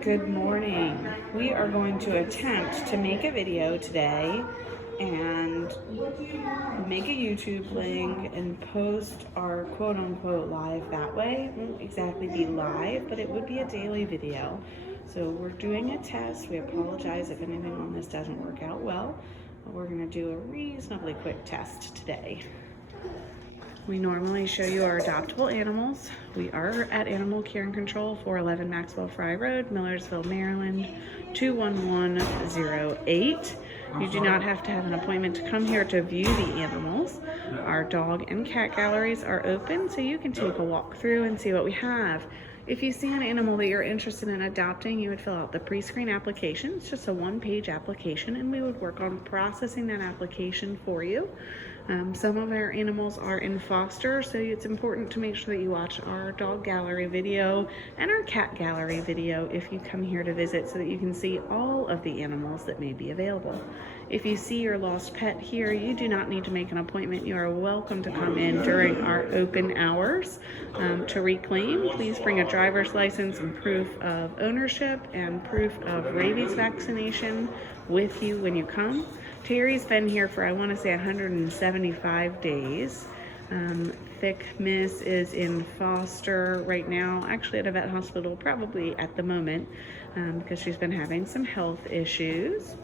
Good morning. We are going to attempt to make a video today and make a YouTube link and post our quote-unquote live that way. It won't exactly be live, but it would be a daily video. So we're doing a test. We apologize if anything on this doesn't work out well. But we're going to do a reasonably quick test today. We normally show you our adoptable animals. We are at Animal Care and Control, 411 Maxwell Fry Road, Millersville, Maryland, 21108. You do not have to have an appointment to come here to view the animals. Our dog and cat galleries are open, so you can take a walk through and see what we have. If you see an animal that you're interested in adopting, you would fill out the pre-screen application. It's just a one-page application, and we would work on processing that application for you. Some of our animals are in foster, so it's important to make sure that you watch our dog gallery video and our cat gallery video if you come here to visit, so that you can see all of the animals that may be available. If you see your lost pet here, you do not need to make an appointment. You are welcome to come in during our open hours to reclaim. Please bring a driver's license and proof of ownership and proof of rabies vaccination with you when you come. Terry's been here for, I want to say, 175 days. Thick Miss is in foster right now, actually at a vet hospital, probably at the moment, because she's been having some health issues.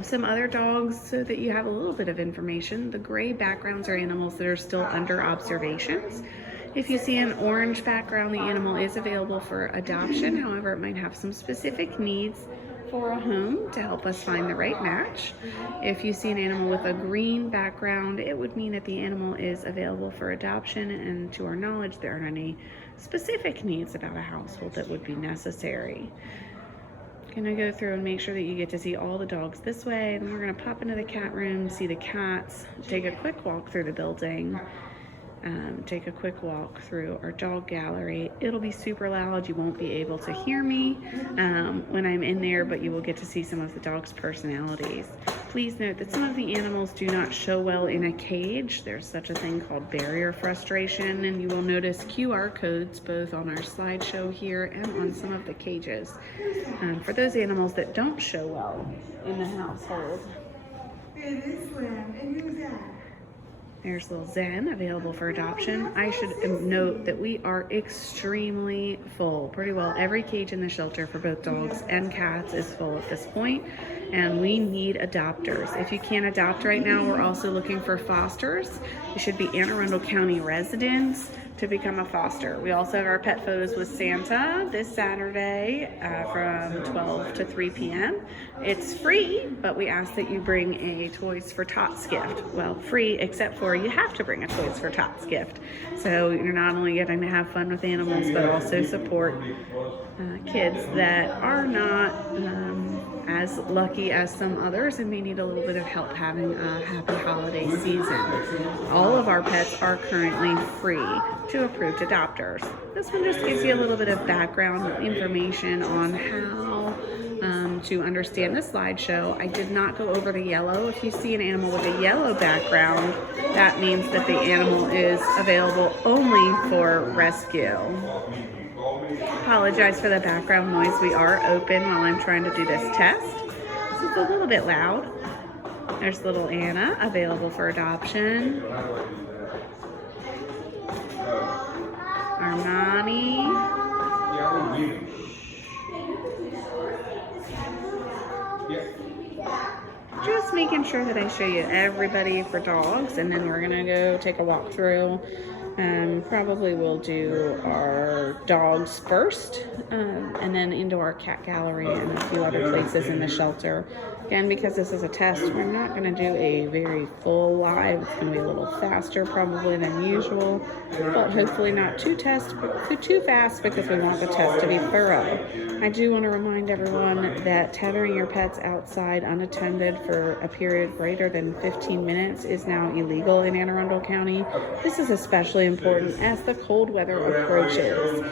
Some other dogs, so that you have a little bit of information. The gray backgrounds are animals that are still under observations. If you see an orange background, the animal is available for adoption. However, it might have some specific needs for a home to help us find the right match. If you see an animal with a green background, it would mean that the animal is available for adoption, and to our knowledge, there aren't any specific needs about a household that would be necessary. Gonna go through and make sure that you get to see all the dogs this way. Then we're gonna pop into the cat room, see the cats, take a quick walk through the building, take a quick walk through our dog gallery. It'll be super loud. You won't be able to hear me when I'm in there, but you will get to see some of the dogs' personalities. Please note that some of the animals do not show well in a cage. There's such a thing called barrier frustration, and you will notice QR codes both on our slideshow here and on some of the cages for those animals that don't show well in the household. It is Slim, and who's that? There's little Zen, available for adoption. I should note that we are extremely full. Pretty well every cage in the shelter for both dogs and cats is full at this point, and we need adopters. If you can't adopt right now, we're also looking for fosters. You should be Anne Arundel County residents to become a foster. We also have our pet photos with Santa this Saturday from 12 to 3 p.m. It's free, but we ask that you bring a Toys for Tots gift. Well, free, except for you have to bring a Toys for Tots gift. So you're not only getting to have fun with animals, but also support kids that are not as lucky as some others and may need a little bit of help having a happy holiday season. All of our pets are currently free to approved adopters. This one just gives you a little bit of background information on how to understand the slideshow. I did not go over the yellow. If you see an animal with a yellow background, that means that the animal is available only for rescue. Apologize for the background noise. We are open while I'm trying to do this test, so it's a little bit loud. There's little Anna, available for adoption. Armani. Just making sure that I show you everybody for dogs, and then we're gonna go take a walk through. Probably we'll do our dogs first, and then into our cat gallery and a few other places in the shelter. Again, because this is a test, we're not going to do a very full live. It's going to be a little faster probably than usual, but hopefully not too fast, because we want the test to be thorough. I do want to remind everyone that tethering your pets outside unattended for a period greater than 15 minutes is now illegal in Anne Arundel County. This is especially important as the cold weather approaches.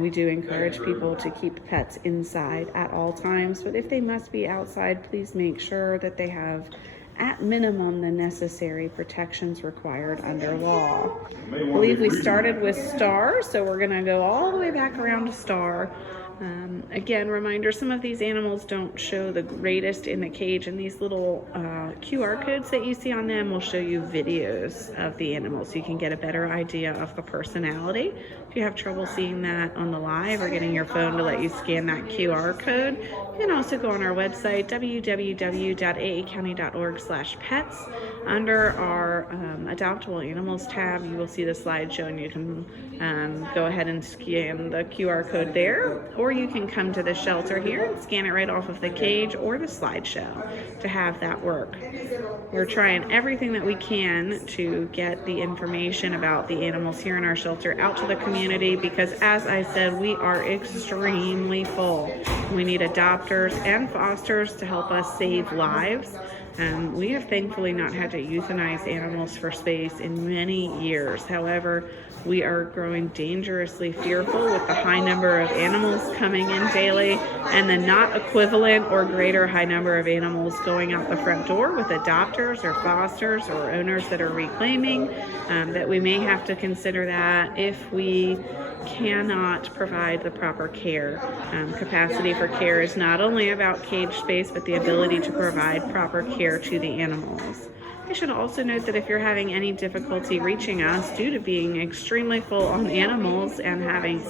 We do encourage people to keep pets inside at all times, but if they must be outside, please make sure that they have at minimum the necessary protections required under law. I believe we started with Star, so we're going to go all the way back around to Star. Again, reminder, some of these animals don't show the greatest in the cage, and these little QR codes that you see on them will show you videos of the animals so you can get a better idea of the personality. If you have trouble seeing that on the live or getting your phone to let you scan that QR code, you can also go on our website, www.aacounty.org/pets. Under our adoptable animals tab, you will see the slideshow, and you can go ahead and scan the QR code there, or you can come to the shelter here and scan it right off of the cage or the slideshow to have that work. We're trying everything that we can to get the information about the animals here in our shelter out to the community, because as I said, we are extremely full. We need adopters and fosters to help us save lives. We have thankfully not had to euthanize animals for space in many years. However, we are growing dangerously fearful with the high number of animals coming in daily and the not equivalent or greater high number of animals going out the front door with adopters or fosters or owners that are reclaiming, that we may have to consider that if we cannot provide the proper care. Capacity for care is not only about cage space, but the ability to provide proper care to the animals. I should also note that if you're having any difficulty reaching us due to being extremely full on animals and having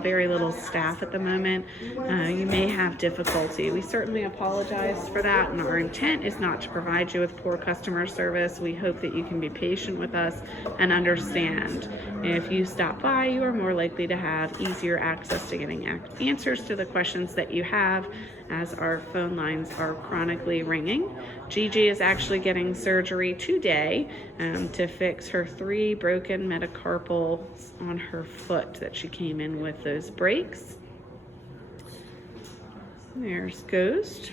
very little staff at the moment, you may have difficulty. We certainly apologize for that, and our intent is not to provide you with poor customer service. We hope that you can be patient with us and understand. If you stop by, you are more likely to have easier access to getting answers to the questions that you have, as our phone lines are chronically ringing. Gigi is actually getting surgery today to fix her 3 broken metacarpals on her foot that she came in with those breaks. There's Ghost.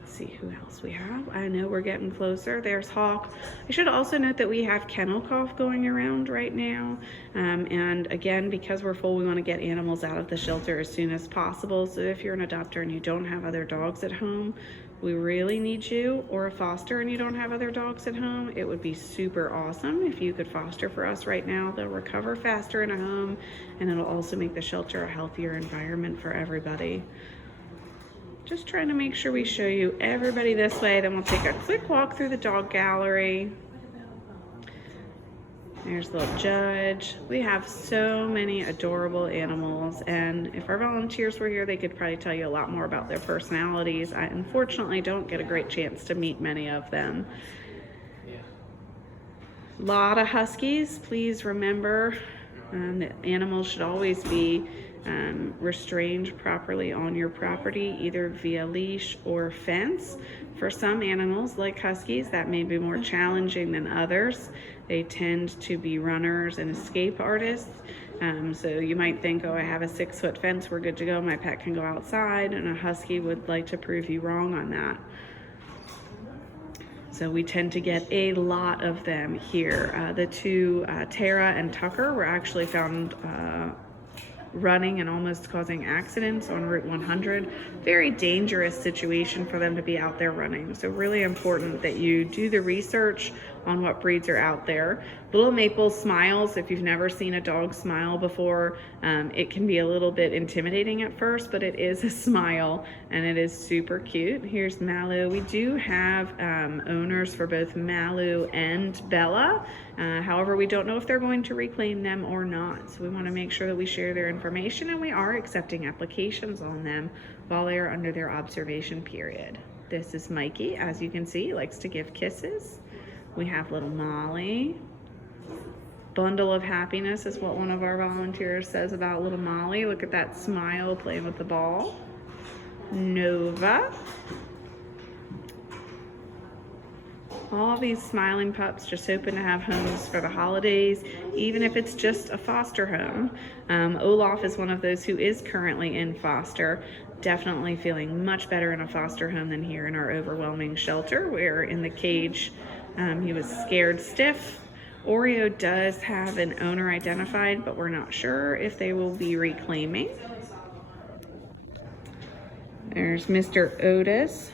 Let's see who else we have. I know we're getting closer. There's Hawk. I should also note that we have kennel cough going around right now. And again, because we're full, we want to get animals out of the shelter as soon as possible. So if you're an adopter and you don't have other dogs at home, we really need you, or a foster and you don't have other dogs at home, it would be super awesome if you could foster for us right now. They'll recover faster in a home, and it'll also make the shelter a healthier environment for everybody. Just trying to make sure we show you everybody this way, then we'll take a quick walk through the dog gallery. There's little Judge. We have so many adorable animals, and if our volunteers were here, they could probably tell you a lot more about their personalities. I unfortunately don't get a great chance to meet many of them. A lot of Huskies. Please remember that animals should always be restrained properly on your property, either via leash or fence. For some animals, like Huskies, that may be more challenging than others. They tend to be runners and escape artists. So you might think, oh, I have a 6-foot fence, we're good to go, my pet can go outside, and a Husky would like to prove you wrong on that. So we tend to get a lot of them here. The 2, Tara and Tucker, were actually found running and almost causing accidents on Route 100. Very dangerous situation for them to be out there running. So really important that you do the research on what breeds are out there. Little Maple smiles. If you've never seen a dog smile before, it can be a little bit intimidating at first, but it is a smile and it is super cute. Here's Malu. We do have owners for both Malu and Bella. However, we don't know if they're going to reclaim them or not. So we want to make sure that we share their information, and we are accepting applications on them while they are under their observation period. This is Mikey. As you can see, he likes to give kisses. We have little Molly. Bundle of happiness is what one of our volunteers says about little Molly. Look at that smile playing with the ball. Nova. All these smiling pups just hoping to have homes for the holidays, even if it's just a foster home. Olaf is one of those who is currently in foster. Definitely feeling much better in a foster home than here in our overwhelming shelter, where in the cage he was scared stiff. Oreo does have an owner identified, but we're not sure if they will be reclaiming. There's Mr. Otis.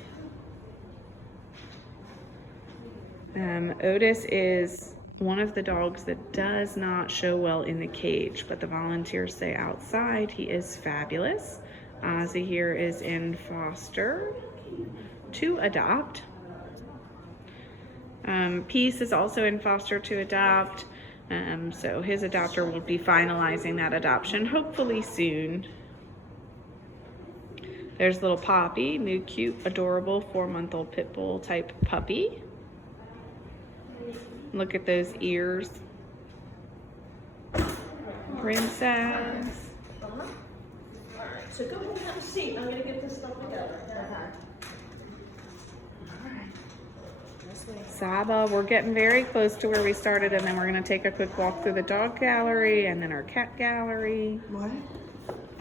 Otis is one of the dogs that does not show well in the cage, but the volunteers say outside he is fabulous. Ozzy here is in foster to adopt. Peace is also in foster to adopt. So his adopter will be finalizing that adoption hopefully soon. There's little Poppy, new cute, adorable 4-month-old pit bull type puppy. Look at those ears. Princess. So go ahead and have a seat. I'm going to get this stuff together. Saba, we're getting very close to where we started, and then we're going to take a quick walk through the dog gallery and then our cat gallery. What?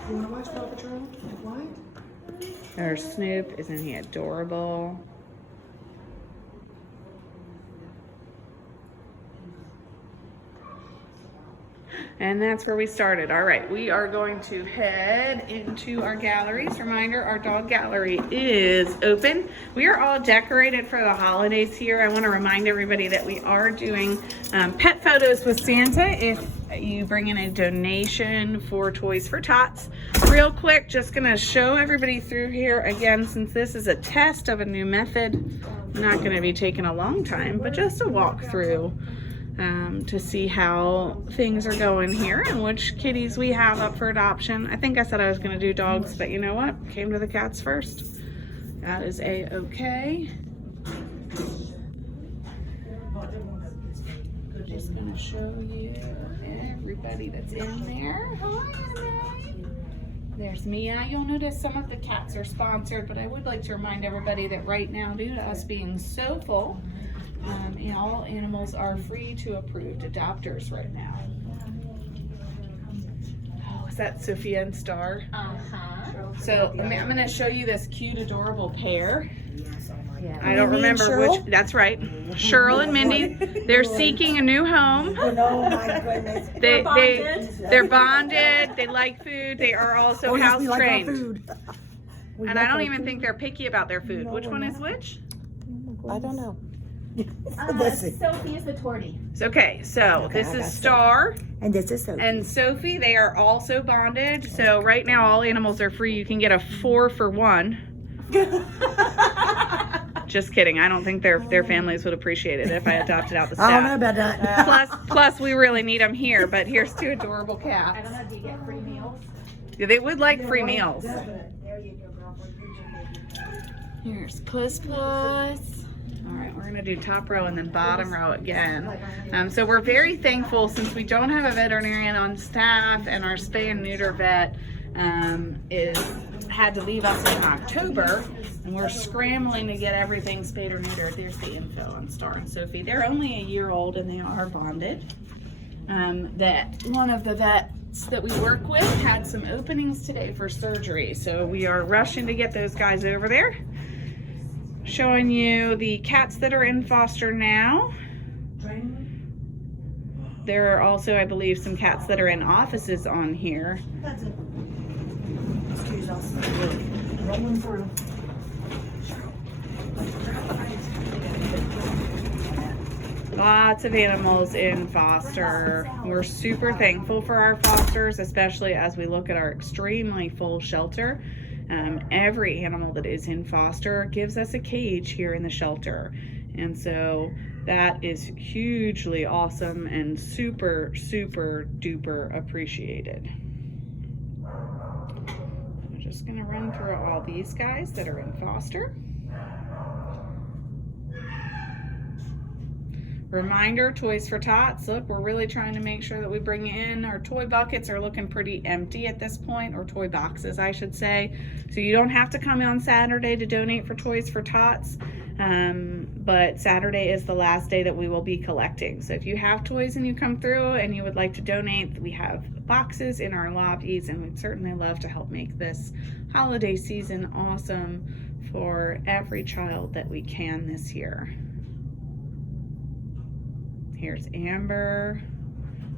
You want to watch Paw Patrol? What? There's Snoop. Isn't he adorable? And that's where we started. All right, we are going to head into our galleries. Reminder, our dog gallery is open. We are all decorated for the holidays here. I want to remind everybody that we are doing pet photos with Santa if you bring in a donation for Toys for Tots. Real quick, just gonna show everybody through here again, since this is a test of a new method. Not gonna be taking a long time, but just a walk through. To see how things are going here and which kitties we have up for adoption. I think I said I was going to do dogs, but you know what? Came to the cats first. That is a-okay. I'm just going to show you everybody that's in there. Hi, Annabelle. There's Mia. You'll notice some of the cats are sponsored, but I would like to remind everybody that right now, due to us being so full, all animals are free to approved adopters right now. Oh, is that Sophia and Star? Uh-huh. So I'm going to show you this cute, adorable pair. Yeah. I don't remember which. That's right. Cheryl and Mindy. They're seeking a new home. Oh my goodness. They're bonded. They like food. They are also house we like our trained. food. And I don't even think they're picky about their food. Which one is which? I don't know. Sophie is the tortie. Okay, so this is Star And this is Sophie. and Sophie. They are also bonded. So right now all animals are free. You can get a 4 for 1. Just kidding. I don't think their families would appreciate it if I adopted out the I don't know staff. about that. Plus we really need them here. But here's 2 adorable I cats. don't know, do you get free meals? Yeah, they would like free meals. There you go, girlfriend. Here's Puss Puss. All right, we're gonna do top row and then bottom row again. So we're very thankful since we don't have a veterinarian on staff and our spay and neuter vet had to leave us in October, and we're scrambling to get everything spayed or neutered. There's the info on Star and Sophie. They're only a year old and they are bonded. That one of the vets that we work with had some openings today for surgery, so we are rushing to get those guys over there. Showing you the cats that are in foster now. There are also, I believe, some cats that are in offices on here. Excuse us. Rolling through. Lots of animals in foster. We're super thankful for our fosters, especially as we look at our extremely full shelter. Every animal that is in foster gives us a cage here in the shelter. And so that is hugely awesome and super, super duper appreciated. I'm just gonna run through all these guys that are in foster. Reminder, Toys for Tots. Look, we're really trying to make sure that we bring in our toy buckets are looking pretty empty at this point, or toy boxes, I should say. So you don't have to come on Saturday to donate for Toys for Tots, but Saturday is the last day that we will be collecting. So if you have toys and you come through and you would like to donate, we have boxes in our lobbies, and we'd certainly love to help make this holiday season awesome for every child that we can this year. Here's Amber.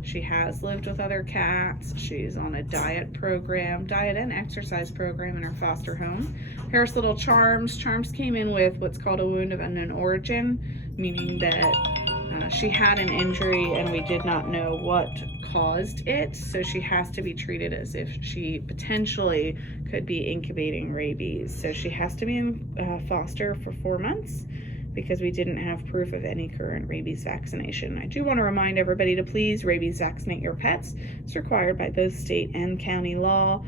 She has lived with other cats. She's on a diet and exercise program in her foster home. Here's little Charms. Charms came in with what's called a wound of unknown origin. meaning that she had an injury and we did not know what caused it, so she has to be treated as if she potentially could be incubating rabies. So she has to be in foster for 4 months because we didn't have proof of any current rabies vaccination. I do want to remind everybody to please rabies vaccinate your pets. It's required by both state and county law.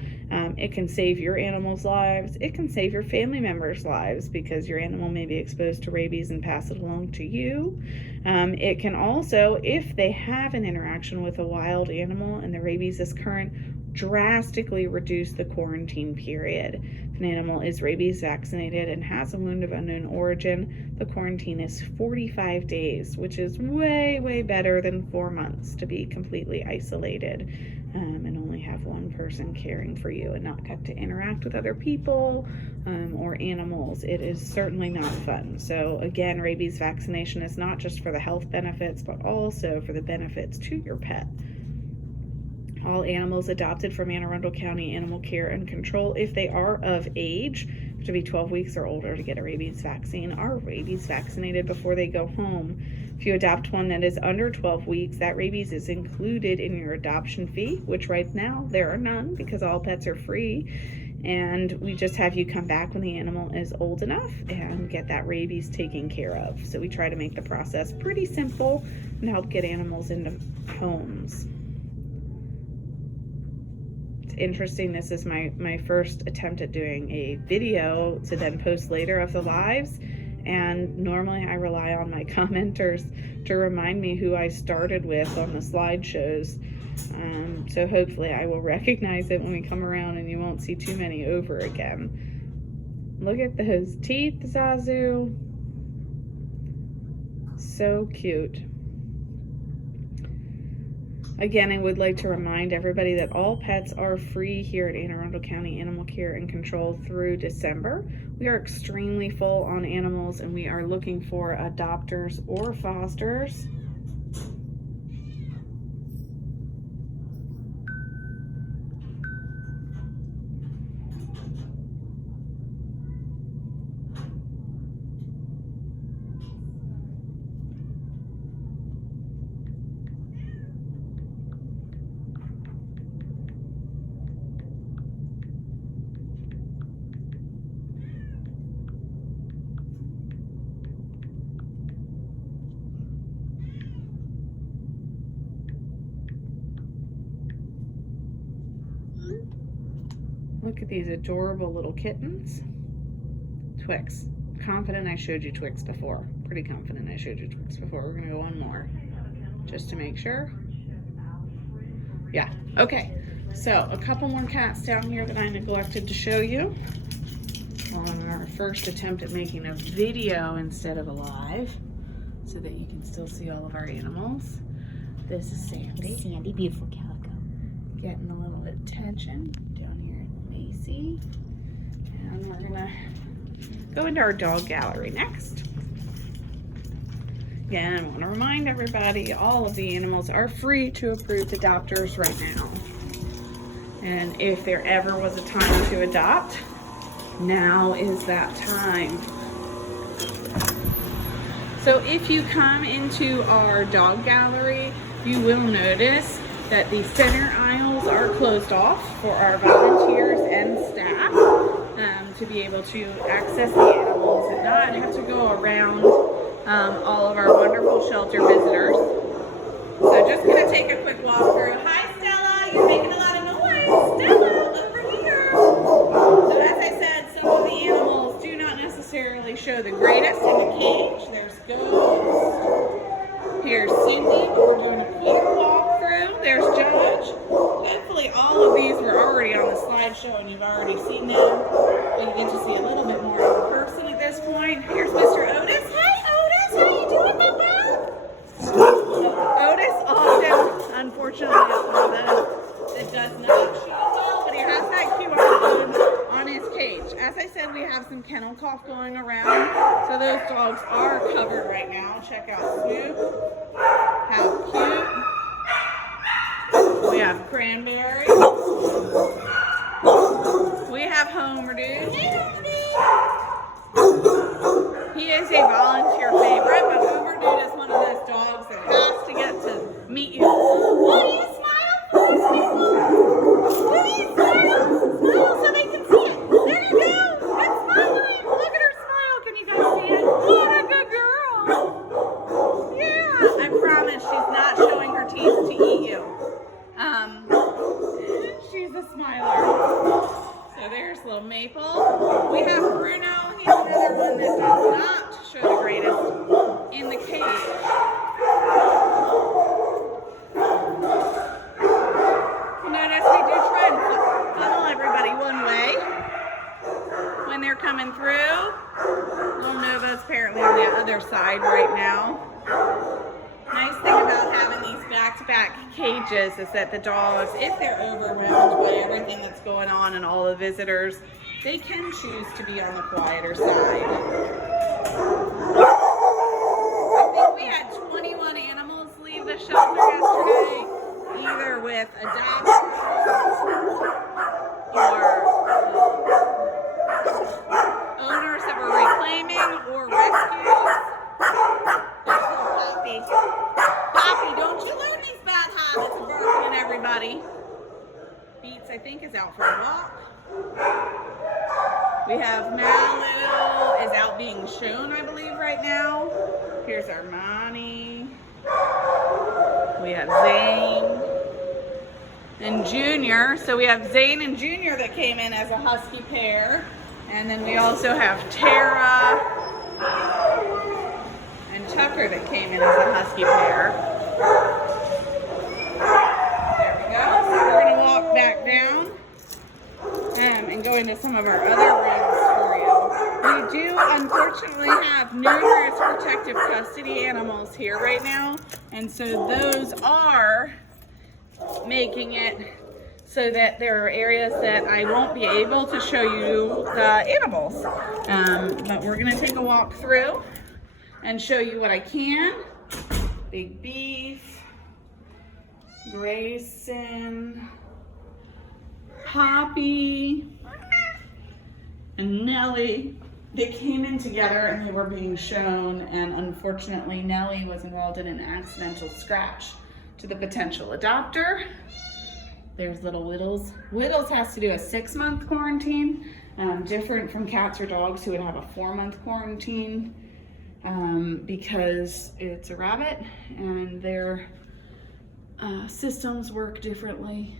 It can save your animals' lives. It can save your family members' lives because your animal may be exposed to rabies and pass it along to you. It can also, if they have an interaction with a wild animal and the rabies is current, drastically reduce the quarantine period. If an animal is rabies vaccinated and has a wound of unknown origin, the quarantine is 45 days, which is way, way better than 4 months to be completely isolated and only have one person caring for you and not get to interact with other people or animals. It is certainly not fun. So again, rabies vaccination is not just for the health benefits, but also for the benefits to your pet. All animals adopted from Anne Arundel County Animal Care and Control, if they are of age, have to be 12 weeks or older to get a rabies vaccine, are rabies vaccinated before they go home. If you adopt one that is under 12 weeks, that rabies is included in your adoption fee, which right now there are none because all pets are free. And we just have you come back when the animal is old enough and get that rabies taken care of. So we try to make the process pretty simple and help get animals into homes. Interesting, this is my first attempt at doing a video to then post later of the lives, and normally I rely on my commenters to remind me who I started with on the slideshows, so hopefully I will recognize it when we come around and you won't see too many over again. Look at those teeth, Zazu, so cute. Again, I would like to remind everybody that all pets are free here at Anne Arundel County Animal Care and Control through December. We are extremely full on animals and we are looking for adopters or fosters. Look at these adorable little kittens. Twix. Confident I showed you Twix before. Pretty confident I showed you Twix before. We're gonna go one more just to make sure. Yeah, okay. So a couple more cats down here that I neglected to show you on our first attempt at making a video instead of a live so that you can still see all of our animals. This is Sandy. Sandy, beautiful calico. Getting a little attention down here in Macy. And we're gonna go into our dog gallery next. Again, I want to remind everybody, all of the animals are free to approved adopters right now. And if there ever was a time to adopt, now is that time. So if you come into our dog gallery, you will notice that the center aisles are closed off for our volunteers and staff to be able to access the animals and not have to go around all of our wonderful shelter visitors. So just gonna take a quick walk through. Hi Stella, you're making a lot of noise. Stella, over here. So as I said, some of the animals do not necessarily show the greatest in the cage. There's Ghost. Here's Cindy, but we're doing a quick walkthrough. There's Judge. Hopefully all of these were already on the slideshow and you've already seen them. But you get to see a little bit more of a person at this point. Here's Mr. Otis. Hi Otis, how you doing, my bud? Otis often, unfortunately, is one of those that does not show well, but he has that QR code on his cage. As I said, we have some kennel cough going around, so those dogs are covered right now. Check out Snoop. How cute. We have Cranberry. We have Homer Dude. Hey, Homer Dude. He is a volunteer favorite, but Homer Arundel is one of those dogs that has to get to meet you. What do you smile for these people? What do you smile? Smile so they can see it. There you go. It's smiling. Look at her smile. Can you guys see it? What a good girl. Yeah. I promise she's not showing her teeth to eat you. She's a smiler. So there's little Maple. We have Bruno. He's another one that does not show the greatest in the cage. You notice we do try and funnel everybody one way when they're coming through. Little Nova's apparently on the other side right now. Nice thing about having these back-to-back cages is that the dogs, if they're overwhelmed by everything that's going on and all the visitors, they can choose to be on the quieter side. I think we had 21 animals leave the shelter yesterday, either with adoption or owners that were reclaiming or rescues. There's little Poppy. Poppy, don't you learn these bad habits of barking at everybody. Beats, I think, is out for a walk. We have Malu is out being shown, I believe, right now. Here's Armani. We have Zane and Junior. So we have Zane and Junior that came in as a husky pair. And then we also have Tara and Tucker that came in as a husky pair. There we go. So we're going to walk back down and go into some of our other rooms for you. We do unfortunately have numerous protective custody animals here right now, and so those are making it so that there are areas that I won't be able to show you the animals. But we're going to take a walk through and show you what I can. Big Beef, Grayson, Poppy, and Nellie. They came in together and they were being shown, and unfortunately Nellie was involved in an accidental scratch to the potential adopter. There's little Whittles. Whittles has to do a 6-month quarantine, different from cats or dogs who would have a 4-month quarantine because it's a rabbit and their systems work differently.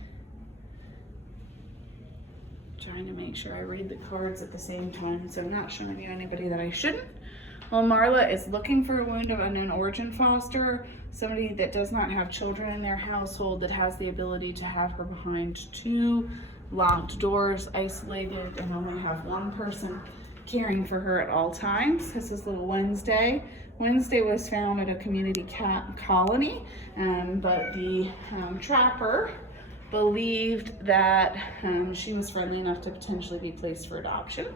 Trying to make sure I read the cards at the same time, so I'm not showing you anybody that I shouldn't. Well, Marla is looking for a wound of unknown origin foster, somebody that does not have children in their household, that has the ability to have her behind 2 locked doors, isolated, and only have one person caring for her at all times. This is little Wednesday. Wednesday was found at a community cat colony, but the trapper believed that she was friendly enough to potentially be placed for adoption.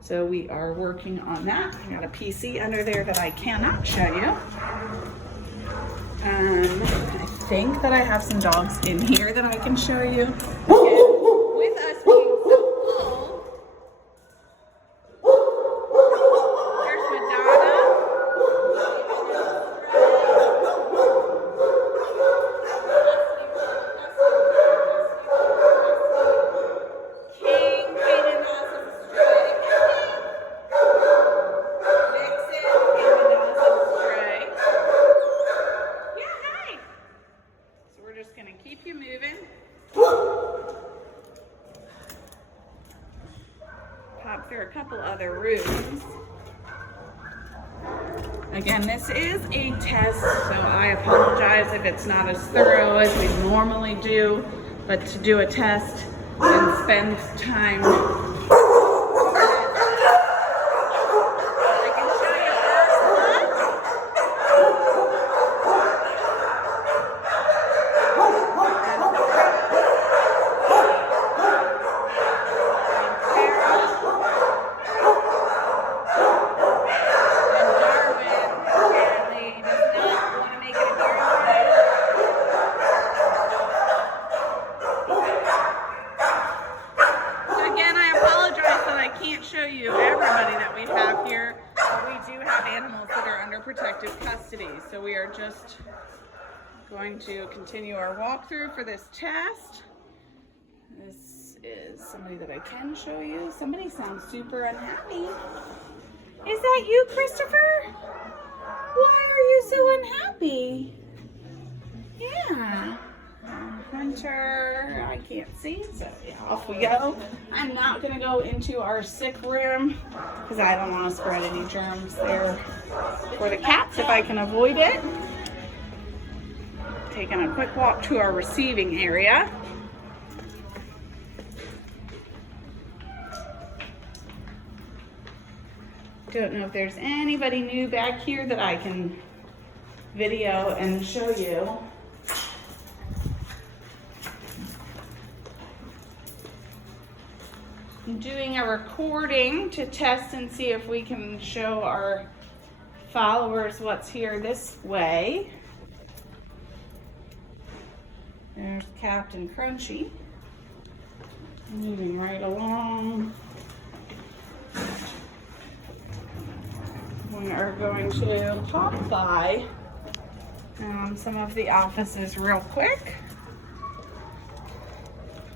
So we are working on that. I got a PC under there that I cannot show you. I think that I have some dogs in here that I can show you. Again, with us being so full, there's Madonna. Pop through a couple other rooms. Again, this is a test, so I apologize if it's not as thorough as we normally do, but to do a test and spend time. I can show you protective custody. So we are just going to continue our walkthrough for this test. This is somebody that I can show you. Somebody sounds super unhappy. Is that you, Christopher? Why are you so unhappy? Yeah. Hunter, I can't see, so yeah, off we go. I'm not gonna go into our sick room because I don't want to spread any germs there for the cats if I can avoid it. Taking a quick walk to our receiving area. Don't know if there's anybody new back here that I can video and show you. I'm doing a recording to test and see if we can show our followers what's here this way. There's Captain Crunchy. Moving right along. We are going to pop by some of the offices real quick.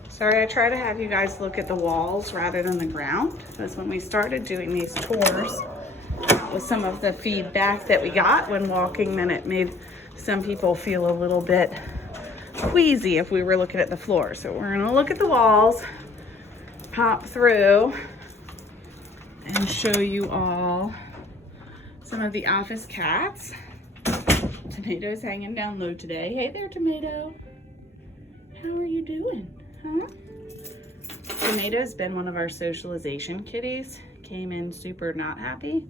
Sorry, I try to have you guys look at the walls rather than the ground, because when we started doing these tours, with some of the feedback that we got when walking, then it made some people feel a little bit queasy if we were looking at the floor. So we're gonna look at the walls, pop through, and show you all some of the office cats. Tomato's hanging down low today. Hey there, Tomato. How are you doing? Huh? Tomato's been one of our socialization kitties. Came in super not happy,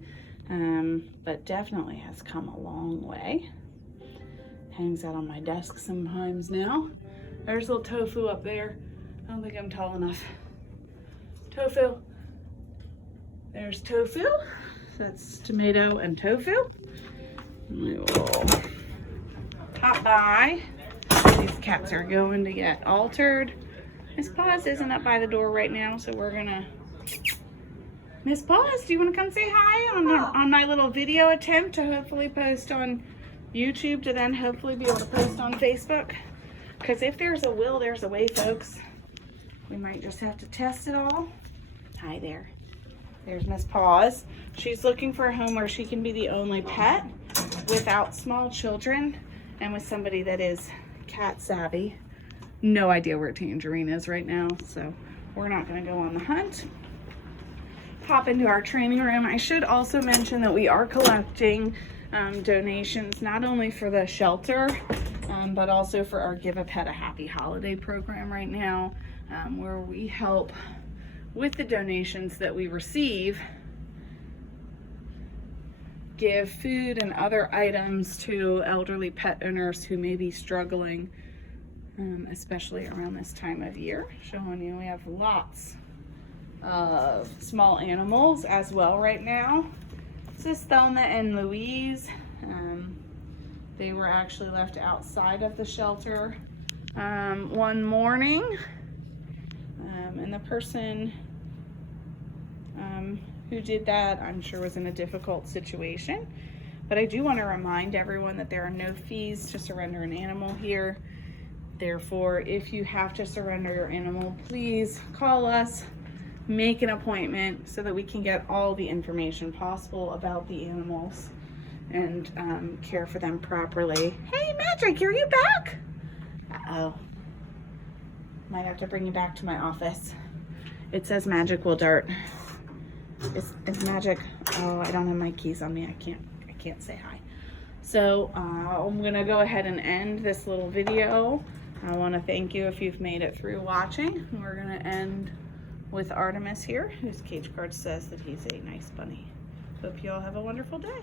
but definitely has come a long way. Hangs out on my desk sometimes now. There's little Tofu up there. I don't think I'm tall enough. Tofu. There's Tofu. That's Tomato and Tofu. We will pop by. These cats are going to get altered. Miss Paws isn't up by the door right now, so we're gonna... Miss Paws, do you want to come say hi on my little video attempt to hopefully post on YouTube to then hopefully be able to post on Facebook? Because if there's a will, there's a way, folks. We might just have to test it all. Hi there. There's Miss Paws. She's looking for a home where she can be the only pet without small children and with somebody that is cat savvy. No idea where Tangerine is right now, so we're not going to go on the hunt. Pop into our training room. I should also mention that we are collecting donations not only for the shelter, but also for our Give a Pet a Happy Holiday program right now, where we help with the donations that we receive, give food and other items to elderly pet owners who may be struggling, especially around this time of year. Showing you we have lots of small animals as well right now. This is Thelma and Louise. They were actually left outside of the shelter one morning, and the person who did that, I'm sure, was in a difficult situation. But I do want to remind everyone that there are no fees to surrender an animal here. Therefore, if you have to surrender your animal, please call us, make an appointment so that we can get all the information possible about the animals and care for them properly. Hey, Magic, are you back? Uh-oh. Might have to bring you back to my office. It says Magic will dart. Is Magic? Oh, I don't have my keys on me. I can't say hi. So I'm gonna go ahead and end this little video. I want to thank you if you've made it through watching. We're gonna end with Artemis here, whose cage card says that he's a nice bunny. Hope you all have a wonderful day.